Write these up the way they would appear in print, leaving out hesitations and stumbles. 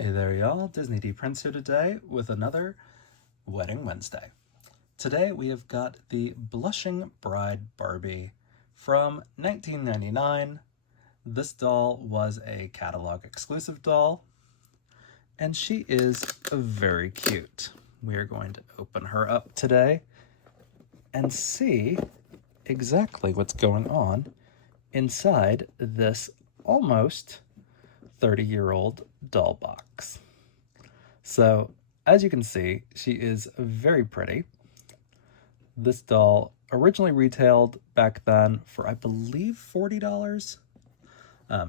Hey there y'all, Disney D Prince here today with another Wedding Wednesday. Today we have got the Blushing Bride Barbie from 1999. This doll was a catalog exclusive doll and she is very cute. We are going to open her up today and see exactly what's going on inside this almost 30-year-old doll box. So, as you can see, she is very pretty. This doll originally retailed back then for, I believe, $40.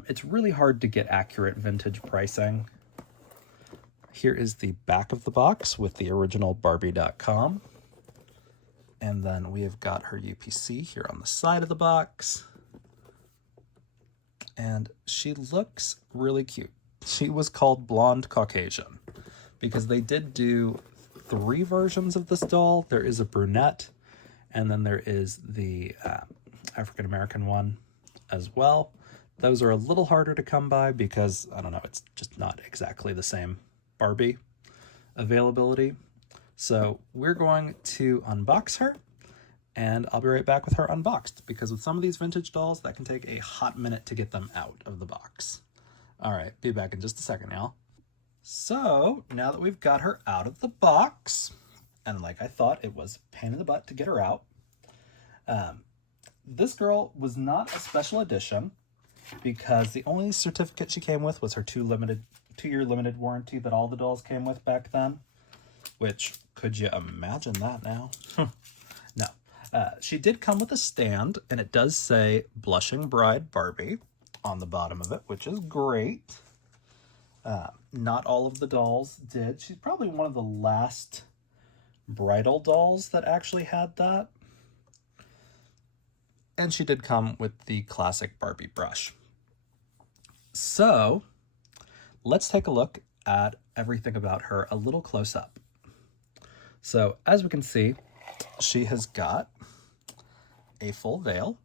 It's really hard to get accurate vintage pricing. Here is the back of the box with the original Barbie.com. And then we have got her UPC here on the side of the box. And she looks really cute. She was called Blonde Caucasian because they did do 3 versions of this doll. There is a brunette, and then there is the African-American one as well. Those are a little harder to come by because, I don't know, it's just not exactly the same Barbie availability. So we're going to unbox her, and I'll be right back with her unboxed, because with some of these vintage dolls, that can take a hot minute to get them out of the box. All right, be back in just a second, y'all. So now that we've got her out of the box, and like I thought, it was a pain in the butt to get her out. This girl was not a special edition because the only certificate she came with was her 2-year limited warranty that all the dolls came with back then. Which, could you imagine that now? No. She did come with a stand, and it does say Blushing Bride Barbie on the bottom of it, which is great. Not all of the dolls did. She's probably one of the last bridal dolls that actually had that. And she did come with the classic Barbie brush. So, let's take a look at everything about her a little close up. So, as we can see, she has got a full veil.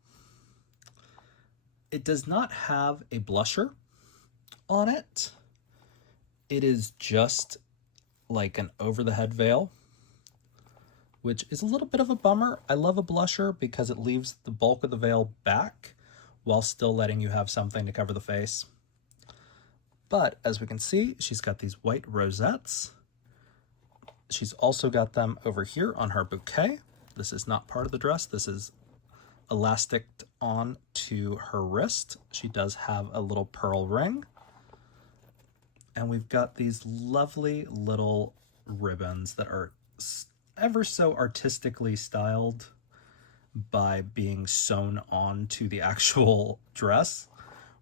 It does not have a blusher on it. It is just like an over-the-head veil, which is a little bit of a bummer. I love a blusher because it leaves the bulk of the veil back while still letting you have something to cover the face. But as we can see, she's got these white rosettes. She's also got them over here on her bouquet. This is not part of the dress. This is elasticed on to her wrist. She does have a little pearl ring. And we've got these lovely little ribbons that are ever so artistically styled by being sewn on to the actual dress,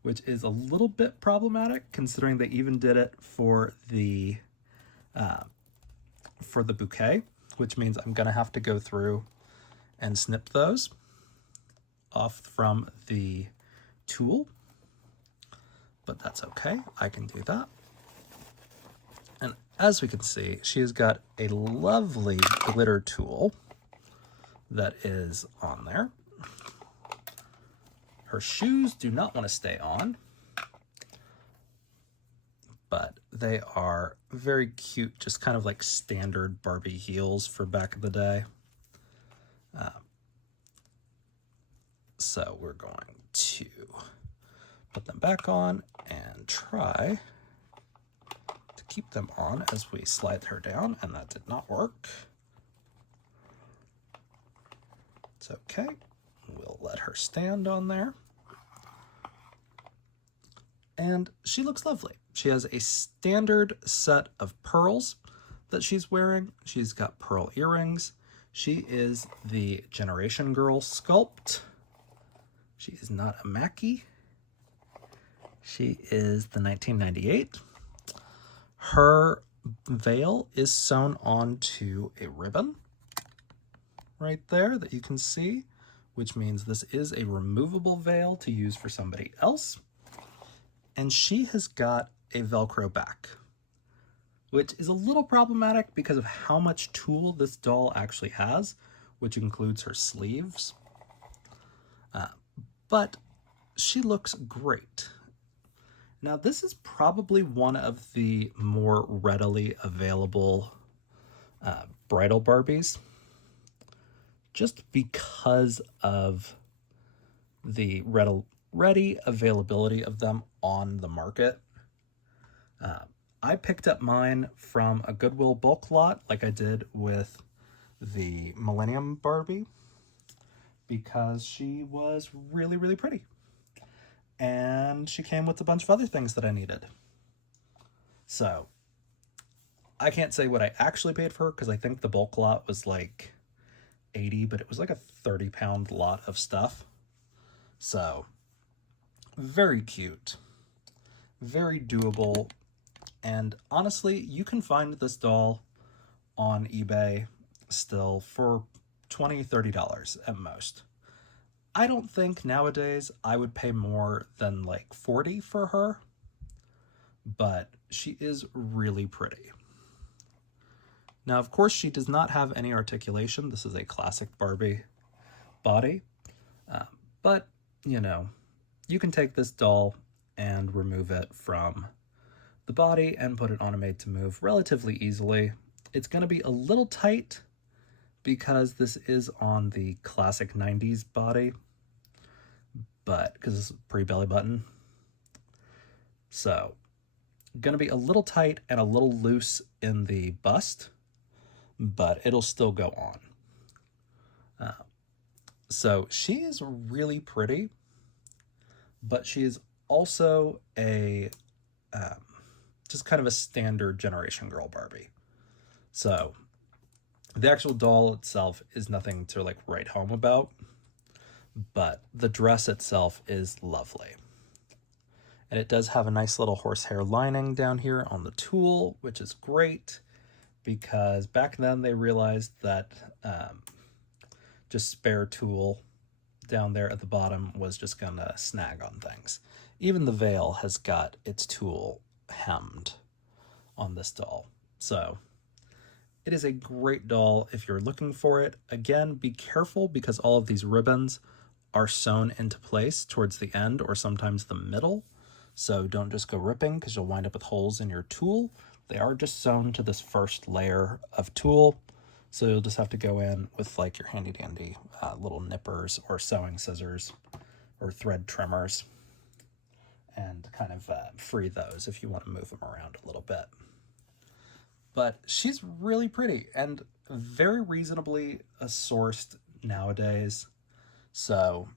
which is a little bit problematic considering they even did it for the bouquet, which means I'm gonna have to go through and snip those off from the tool, but that's okay, I can do that. And as we can see, she has got a lovely glitter tool that is on there. Her shoes do not want to stay on, but they are very cute, just kind of like standard Barbie heels for back in the day. So we're going to put them back on and try to keep them on as we slide her down, and that did not work. It's okay. We'll let her stand on there. And she looks lovely. She has a standard set of pearls that she's wearing. She's got pearl earrings. She is the Generation Girl sculpt. She is not a Mackie. She is the 1998. Her veil is sewn onto a ribbon right there that you can see, which means this is a removable veil to use for somebody else. And she has got a Velcro back, which is a little problematic because of how much tulle this doll actually has, which includes her sleeves. But she looks great. Now, this is probably one of the more readily available bridal Barbies, just because of the ready availability of them on the market. I picked up mine from a Goodwill bulk lot like I did with the Millennium Barbie because she was really, really pretty. And she came with a bunch of other things that I needed. So, I can't say what I actually paid for her because I think the bulk lot was like 80, but it was like a 30-pound lot of stuff. So, very cute, very doable, and honestly, you can find this doll on eBay still for $20, $30 at most. I don't think nowadays I would pay more than like $40 for her, but she is really pretty. Now, of course, she does not have any articulation. This is a classic Barbie body, but you know, you can take this doll and remove it from the body and put it on a made to move relatively easily. It's going to be a little tight because this is on the classic 90s body, but because it's pre-belly button. So, going to be a little tight and a little loose in the bust, but it'll still go on. So she is really pretty, but she is also a just kind of a standard generation girl Barbie. So the actual doll itself is nothing to like write home about, but the dress itself is lovely. And it does have a nice little horsehair lining down here on the tulle, which is great because back then they realized that just spare tulle down there at the bottom was just gonna snag on things. Even the veil has got its tulle hemmed on this doll. So it is a great doll if you're looking for it. Again, be careful because all of these ribbons are sewn into place towards the end or sometimes the middle. So don't just go ripping because you'll wind up with holes in your tulle. They are just sewn to this first layer of tulle. So you'll just have to go in with like your handy dandy little nippers or sewing scissors or thread trimmers and kind of free those if you want to move them around a little bit. But she's really pretty and very reasonably sourced nowadays. So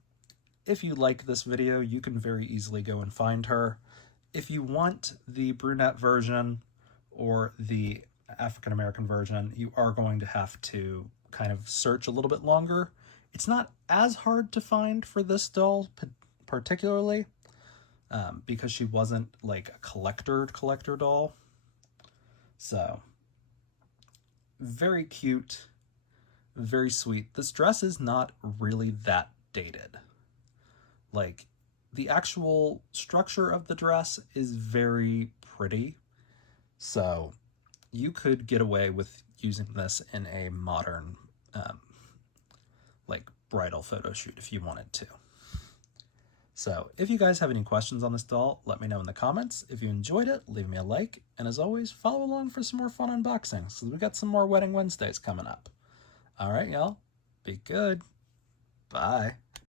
if you like this video, you can very easily go and find her. If you want the brunette version or the African American version, you are going to have to kind of search a little bit longer. It's not as hard to find for this doll particularly because she wasn't like a collector doll. So very cute, very sweet. This dress is not really that dated. Like the actual structure of the dress is very pretty. So you could get away with using this in a modern like bridal photo shoot if you wanted to. So if you guys have any questions on this doll, let me know in the comments. If you enjoyed it, leave me a like. And as always, follow along for some more fun unboxings because we got some more Wedding Wednesdays coming up. All right, y'all. Be good. Bye.